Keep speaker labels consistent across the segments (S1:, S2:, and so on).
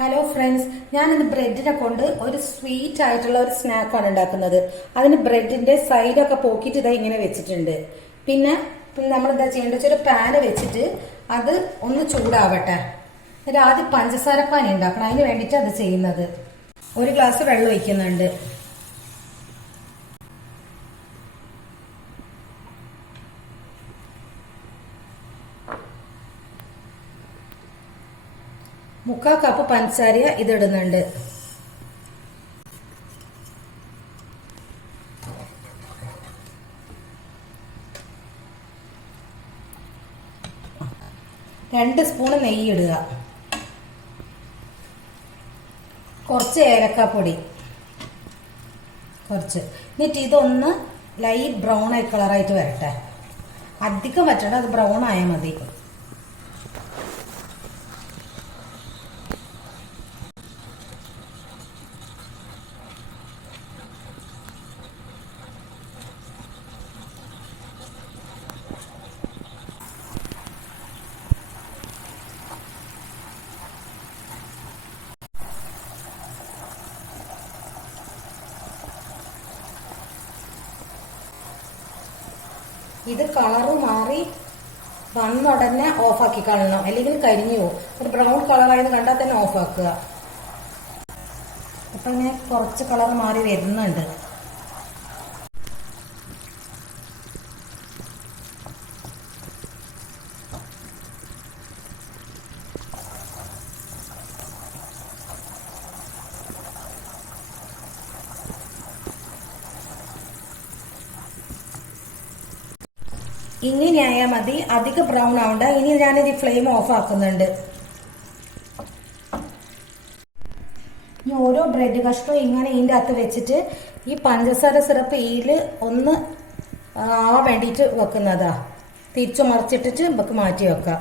S1: Hello friends ഞാൻ ഇന്ന് ബ്രെഡിനെ കൊണ്ട് ഒരു സ്വീറ്റ് ആയിട്ടുള്ള ഒരു സ്നാക്കാണ് ഉണ്ടാക്കുന്നത്. അതിന് ബ്രെഡിന്റെ സൈഡൊക്കെ പോക്കിയിട്ട് ഇതാ ഇങ്ങനെ വെച്ചിട്ടുണ്ട്. പിന്നെ നമ്മൾ എന്താ ചെയ്യേണ്ടത് ഒരു പാന് വെച്ചിട്ട് അത് ഒന്ന് ചൂടാവട്ടെ. എന്നിട്ട് ആദ്യം പഞ്ചസാര പാനി ഉണ്ടാക്കണം. അതിന് വേണ്ടിയിട്ട് അത് ചെയ്യുന്നത്. ഒരു ഗ്ലാസ് വെള്ളം ഒഴിക്കുന്നുണ്ട്. മുക്കാൽ കപ്പ് പഞ്ചസാര ഇതിടുന്നുണ്ട്. രണ്ട് സ്പൂൺ നെയ്യ് ഇടുക കുറച്ച് ഏലക്കാപ്പൊടി. കുറച്ച്. എന്നിട്ട് ഇതൊന്ന് ലൈറ്റ് ബ്രൗൺ ആയി കളറായിട്ട് വരട്ടെ. അധികം പറ്റണം അത് ബ്രൗൺ ആയാൽ മതി. ഇത് കളറ് മാറി വന്ന ഉടനെ ഓഫാക്കി കളയണം അല്ലെങ്കിൽ കരിഞ്ഞു പോകും. ഒരു ബ്രൗൺ കളറായത് കണ്ടാൽ തന്നെ ഓഫാക്കുക അപ്പൊ ഇങ്ങനെ കുറച്ച് കളർ മാറി വരുന്നുണ്ട്. ഇങ്ങനെയായാൽ മതി. അധികം ബ്രൗൺ ആവണ്ട. ഇനി ഞാനിത് ഫ്ലെയിം ഓഫ് ആക്കുന്നുണ്ട്. ഇനി ഓരോ ബ്രെഡ് കഷ്ണവും ഇങ്ങനെ ഇതിന്റെ അകത്ത് വെച്ചിട്ട് ഈ പഞ്ചസാര സിറപ്പ് ഇതിൽ ഒന്ന് ആ വേണ്ടിയിട്ട് വെക്കുന്നതാ. തിരിച്ചു മറിച്ചിട്ടിട്ട് നമുക്ക് മാറ്റി വെക്കാം.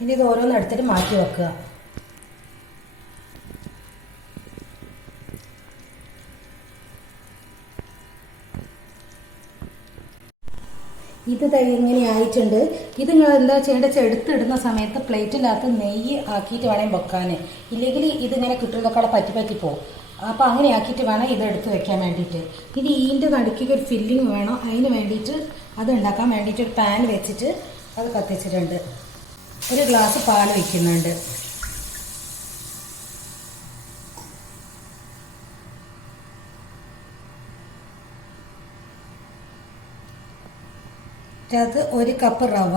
S1: ഇനി ഇത് ഓരോന്ന് എടുത്തിട്ട് മാറ്റി വെക്കുക. ഇത് ഇങ്ങനെ ആയിട്ടുണ്ട്. ഇത് നിങ്ങൾ എന്താ ചെയ്യേണ്ടത് വെച്ചാൽ എടുത്തിടുന്ന സമയത്ത് പ്ലേറ്റിനകത്ത് നെയ്യ് ആക്കിയിട്ട് വേണം വെക്കാൻ ഇല്ലെങ്കിൽ ഇതിങ്ങനെ കിട്ടുന്നതൊക്കെ പറ്റി പറ്റി പോകും അപ്പോൾ അങ്ങനെ ആക്കിയിട്ട് വേണം ഇത് എടുത്ത് വെക്കാൻ വേണ്ടിയിട്ട്. ഇനി ഈന്റെ നടുക്കിക്ക് ഒരു ഫില്ലിങ് വേണം. അതിന് വേണ്ടിയിട്ട് അത് ഉണ്ടാക്കാൻ വേണ്ടിയിട്ട് ഒരു പാൻ വെച്ചിട്ട് അത് കത്തിച്ചിട്ടുണ്ട്. ഒരു ഗ്ലാസ് പാൽ വയ്ക്കുന്നുണ്ട്. അത് ഒരു കപ്പ് റവ.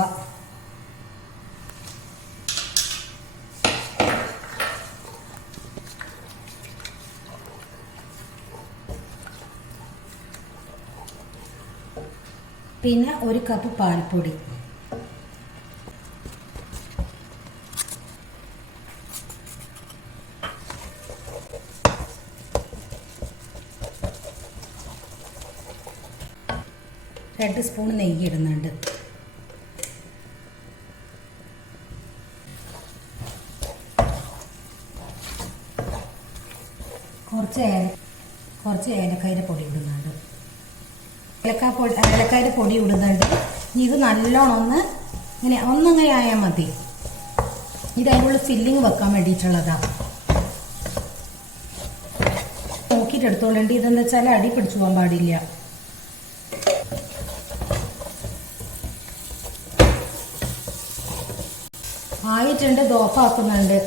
S1: പിന്നെ ഒരു കപ്പ് പാൽപ്പൊടി. രണ്ട് സ്പൂൺ നെയ്യ് ഇടുന്നുണ്ട്. കുറച്ച് ഏല കുറച്ച് ഏലക്കായുടെ പൊടി ഇടുന്നുണ്ട്. ഏലക്കാ പൊടി ഏലക്കായുടെ പൊടി ഇടുന്നുണ്ട്. ഇനി ഇത് നല്ലോണം ഒന്ന് ഇങ്ങനെ ഒന്നങ്ങനെ ആയാൽ മതി. ഇത് അതിനുള്ള ഫില്ലിങ് വെക്കാൻ വേണ്ടിയിട്ടുള്ളതാണ് നോക്കിയിട്ട് എടുത്തോളേണ്ടി ഇതെന്താ വെച്ചാൽ അടി പിടിച്ചു പോകാൻ പാടില്ല. ആയിട്ടുണ്ട് ഇത് ഓഫാക്കുന്നുണ്ട്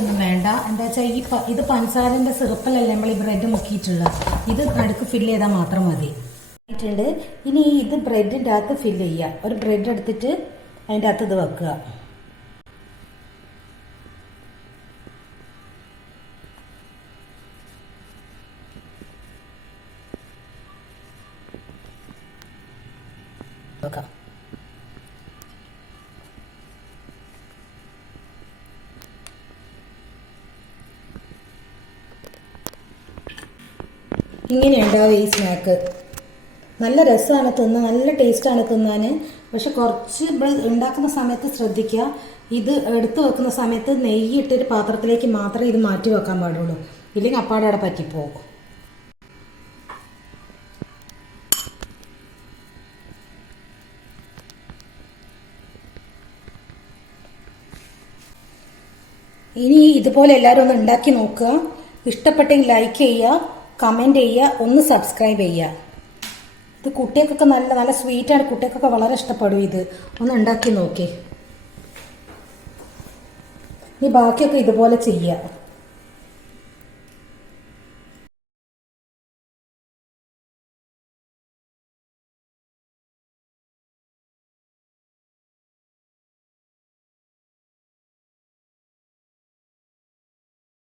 S1: ഒന്നും വേണ്ട. എന്താ വെച്ചാൽ ഈ ഇത് പഞ്ചസാരന്റെ സിറപ്പിലല്ലേ നമ്മൾ ഈ ബ്രെഡ് മുക്കിയിട്ടുള്ളത്. ഇത് നടുക്ക് ഫില്ല് ചെയ്താൽ മാത്രം മതി. ആയിട്ടുണ്ട്. ഇനി ഇത് ബ്രെഡിന്റെ അകത്ത് ഫില്ല് ചെയ്യുക ഒരു ബ്രെഡ് എടുത്തിട്ട് അതിന്റെ അകത്ത് ഇത് വെക്കുക. വെക്കാം. ഇങ്ങനെയുണ്ടാവും ഈ സ്നാക്ക് നല്ല രസമാണ് തിന്നാൻ നല്ല ടേസ്റ്റാണ് തിന്നാൻ. പക്ഷെ കുറച്ച് ഉണ്ടാക്കുന്ന സമയത്ത് ശ്രദ്ധിക്കുക. ഇത് എടുത്തു വെക്കുന്ന സമയത്ത് നെയ്യ് ഇട്ടൊരു പാത്രത്തിലേക്ക് മാത്രമേ ഇത് മാറ്റി വെക്കാൻ പാടുള്ളൂ. ഇല്ലെങ്കിൽ അപ്പാടെ അവിടെ പറ്റിപ്പോകും ഇനി ഇതുപോലെ എല്ലാവരും ഒന്ന് ഉണ്ടാക്കി നോക്കുക. ഇഷ്ടപ്പെട്ടെങ്കിൽ ലൈക്ക് ചെയ്യുക. കമന്റ് ചെയ്യുക ഒന്ന് സബ്സ്ക്രൈബ് ചെയ്യുക. ഇത് കുട്ടികൾക്കൊക്കെ നല്ല നല്ല സ്വീറ്റാണ് കുട്ടികൾക്കൊക്കെ വളരെ ഇഷ്ടപ്പെടും ഇത്. ഒന്ന് ഉണ്ടാക്കി നോക്കി. ഇനി ബാക്കിയൊക്കെ ഇതുപോലെ ചെയ്യുക.